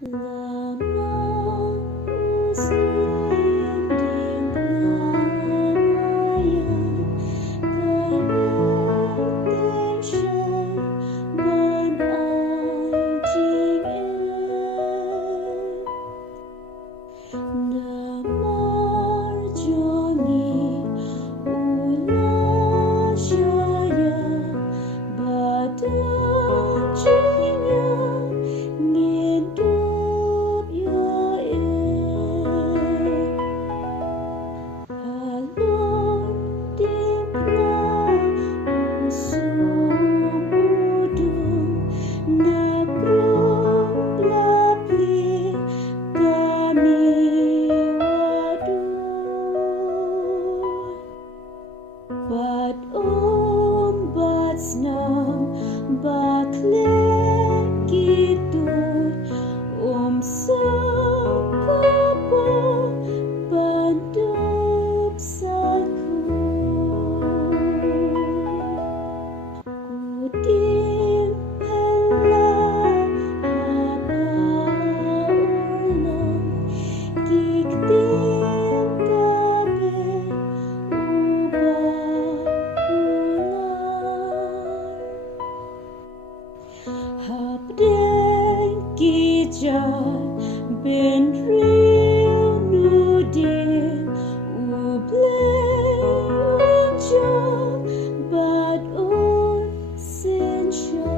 Lama usirin ding layan Kayak tension ban ai jing Damar jongi ula syaya Badan jingnya ngidup ya Alon timpla usum udung Nagrung lapli kami waduh Bat bat snang bat gitu sekapo bandup saku Kudin pala apa ulang Kiktin kabe ubah ulang Habdeng kijan ben real nudin ublay unjong bad un sensyat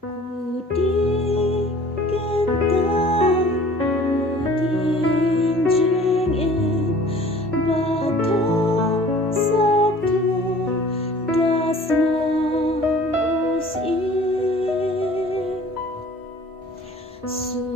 Kuding kentang kuding jingin batong sabtu das namus in So